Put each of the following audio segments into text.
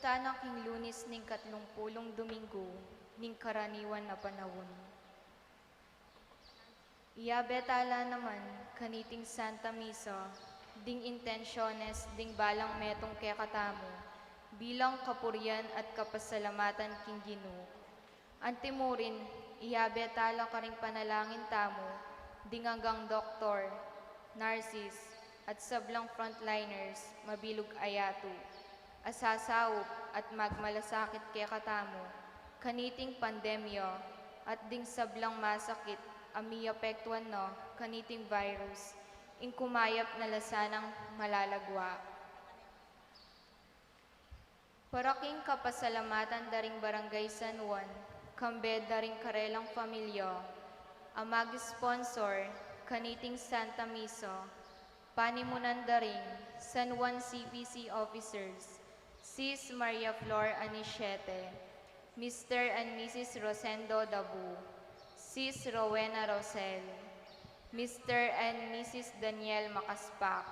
Itatanang king Lunis ning 30 Domingo ning karaniwan na panahon. Iabetala naman kaniting Santa Misa ding intensyones ding balang metong kekatamo bilang kapurian at kapasalamatan king Ginoo. Antimurin, iabetala ka ring panalangin tamo ding hanggang doktor, nurses, at sablang frontliners mabilog ayatu, asasawop at magmalasakit kay katamo, kaniting pandemya at ding sablang masakit ami apektuan no kaniting virus, ing kumayap na lasanang malalagwa. Paraking kapasalamatan daring Barangay San Juan, kambe daring karelang pamilya, ang mag-sponsor kaniting Santa Misa, panimunan daring San Juan CPC officers, Sis Maria Flor Anichete, Mr. and Mrs. Rosendo Dabu, Sis Rowena Rosel, Mr. and Mrs. Daniel Makaspak,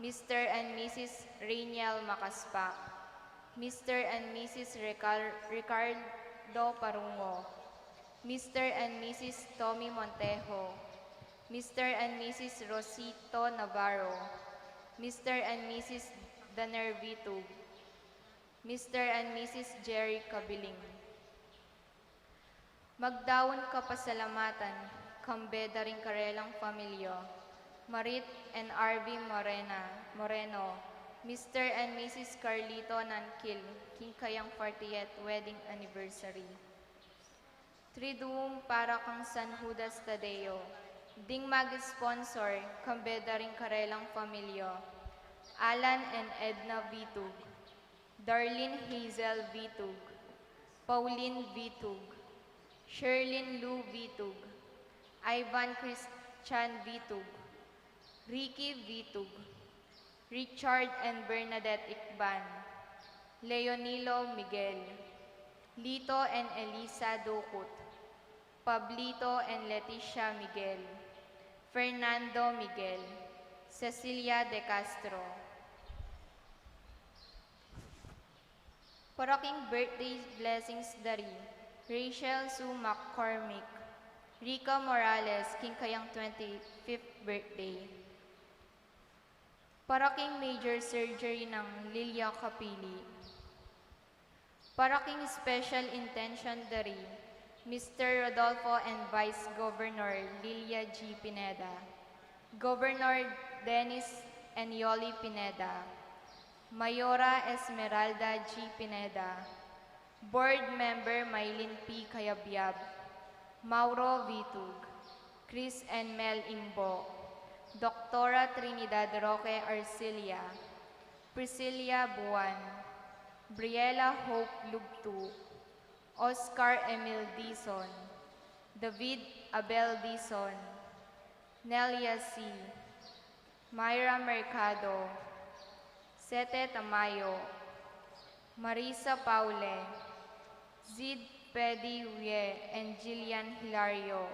Mr. and Mrs. Rainiel Makaspak, Mr. and Mrs. Ricardo Parungo, Mr. and Mrs. Tommy Montejo, Mr. and Mrs. Rosito Navarro, Mr. and Mrs. Daner Vitug, Mr. and Mrs. Jerry Kabiling. Magdawon ka pasalamatan, kambeda ring karelang pamilya, Marit and RV Moreno, Mr. and Mrs. Carlito Nankil, king kayang 40th wedding anniversary. Triduum para kang San Judas Tadeo, ding mag-sponsor, kambeda ring karelang pamilya, Alan and Edna Vitug, Darlene Hazel Vitug, Pauline Vitug, Sherlyn Lou Vitug, Ivan Christian Vitug, Ricky Vitug, Richard and Bernadette Ikban, Leonilo Miguel, Lito and Elisa Dokut, Pablito and Leticia Miguel, Fernando Miguel, Cecilia De Castro. Paraking birthday blessings dari, Rachel Sue McCormick, Rica Morales, king kayang 25th birthday. Paraking major surgery ng Lilia Kapili. Paraking special intention dari, Mr. Rodolfo and Vice Governor Lilia G. Pineda, Governor Dennis and Yoli Pineda, Mayora Esmeralda G. Pineda, Board Member Maylin P. Kayabyab, Mauro Vitug, Chris and Mel Imbo, Doktora Trinidad Roque Arcilia, Priscilla Buwan, Briella Hope Lugtu, Oscar Emil Dizon, David Abel Dizon, Nelia C., Myra Mercado, Sete Tamayo, Marisa Paule, Zid Pedi Uye and Jillian Hilario,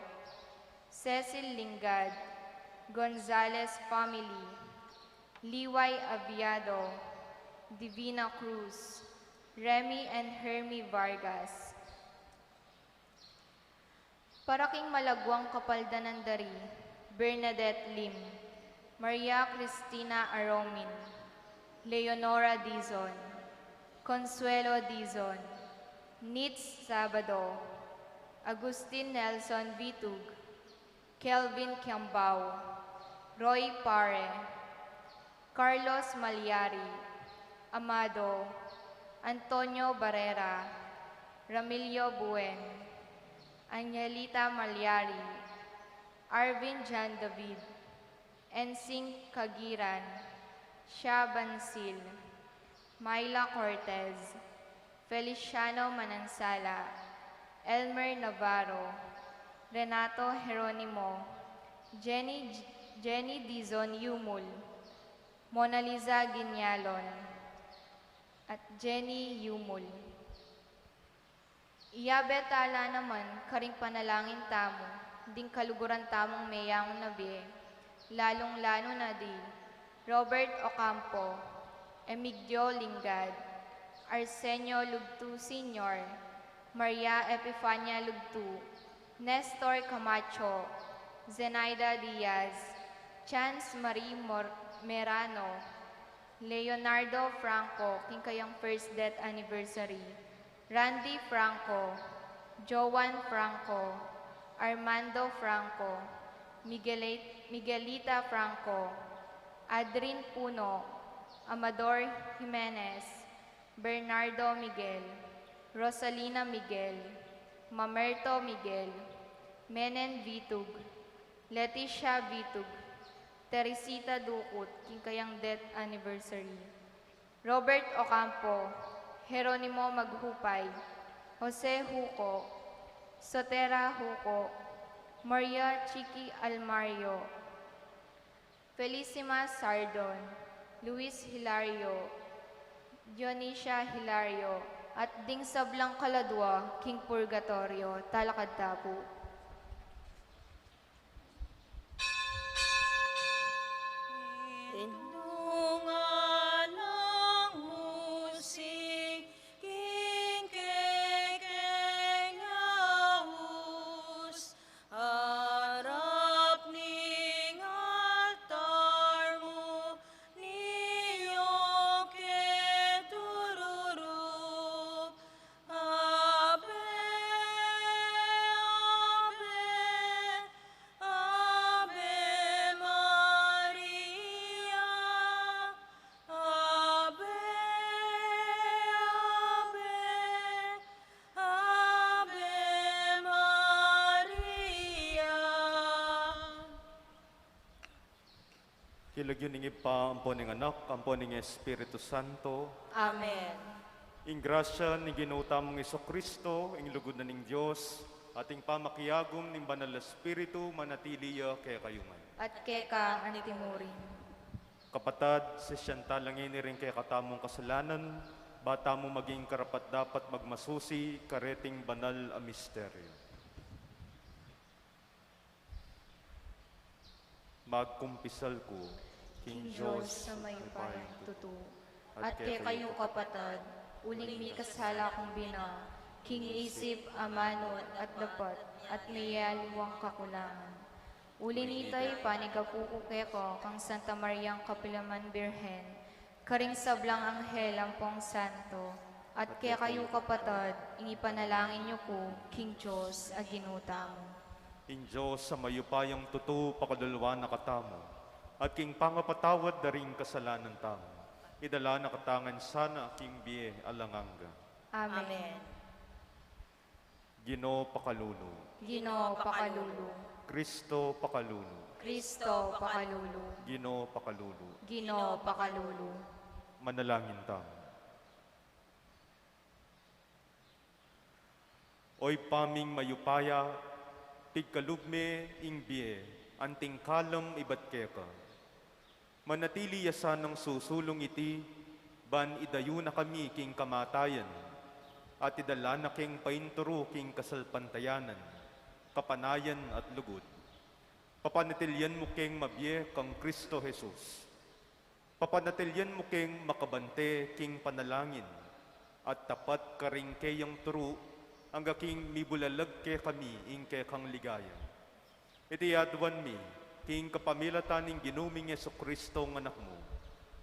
Cecil Lingad, Gonzalez Family, Liway Aviado, Divina Cruz, Remy and Hermie Vargas. Paraking malagwang kapaldanan dari, Bernadette Lim, Maria Cristina Aromin, Leonora Dizon, Consuelo Dizon, Nitz Sabado, Agustin Nelson Vitug, Kelvin Kiambao, Roy Pare, Carlos Malyari, Amado, Antonio Barrera, Ramilio Buen, Angelita Malyari, Arvin Jan David, Ensing Kagiran, Shaban Sil, Myla Cortez, Feliciano Manansala, Elmer Navarro, Renato Jeronimo, Jenny Dizon Yumul, Mona Lisa Ginyalon, at Jenny Yumul. Iyabetala naman karing panalangin tamo, ding kaluguran tamong mayang nabi, lalong-lalo na di Robert Ocampo, Emigdio Lingad, Arsenio Lugtu Sr., Maria Epifania Lugtu, Nestor Camacho, Zenaida Diaz, Chance Marie Merano, Leonardo Franco, kingkayang first death anniversary, Randy Franco, Joan Franco, Armando Franco, Miguelita Franco, Adrin Puno, Amador Jimenez, Bernardo Miguel, Rosalina Miguel, Mamerto Miguel, Menen Vitug, Leticia Vitug, Teresita Ducut, kingkayang death anniversary, Robert Ocampo, Jeronimo Maghupay, Jose Huco, Sotera Huco, Maria Chiqui Almario, Felicima Sardon, Luis Hilario, Dionisia Hilario, at Ding Sablang Kaladwa, King Purgatorio, Talakad Tapu. Indungan ng musik, kingkekengaus, harap ning altar mo, niyo ketururuk, Ave, Ave, Ave Maria, Ave, Ave, Ave Maria. Kilagyo ning ipa, ampo ning anak, ampo ning Espiritu Santo. Amen. Ing grasya ni Ginoo tamong Kristo, ing lugod na ning Dios, ating pamakiyagom ning banal na Espiritu manatiliya kaya kayungan. At keka ang timurin. Kapatad, sa siyang talangin ni rin kaya katamong kasalanan, bata mo maging karapat dapat magmasusi, kareting banal a misteryo. Magkumpisal ko, King Diyos sa mayupayang tutuo. At kay kayo kapatad, uling mi kasala kong bina, King isip, amanot at dapat, at mayaliwang kakulangan. Ulin itay panigapuko keko kang Santa Mariang Kapilaman Birhen, karing sablang anghel ampong santo, at kay kayo kapatad, inipanalangin niyo ko, King Diyos, aginuta mo. Ing Diyos sa mayupayang tuto pakadalwa na katamo, at king pangapatawad daring kasalanan tamo. Idala na katangan sana king biye alanganga. Amen. Amen. Ginoo pakalulu, Ginoo pakalulu, Kristo pakalulu, Kristo pakalulu, Ginoo pakalulu. Ginoo pakalulu. Manalangin tamo. Oy paming mayupaya, tigkalugme ing biye, anting kalam ibat keka. Manatili yasan ng susulong iti, ban idayo na kami king kamatayan, at idala na king painturo king kasalpantayanan, kapanayan at lugod. Papanatilyan mo king mabye kang Kristo Jesus. Papanatilyan mo king makabante king panalangin, at tapat karing kayang turo, ang king mibulalag ke kami ing ke kang ligaya. Iti adwan mi, king kapamilatan ning ginuming Kristo ng anak mo,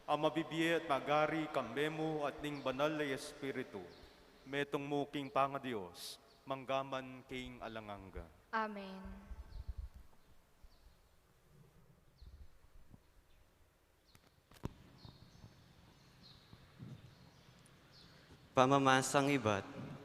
ang mabibiye at magari kambemo at ning banal na Espiritu, metong mo king panga Diyos, manggaman king alanganga. Amen. Pamamasang ibat,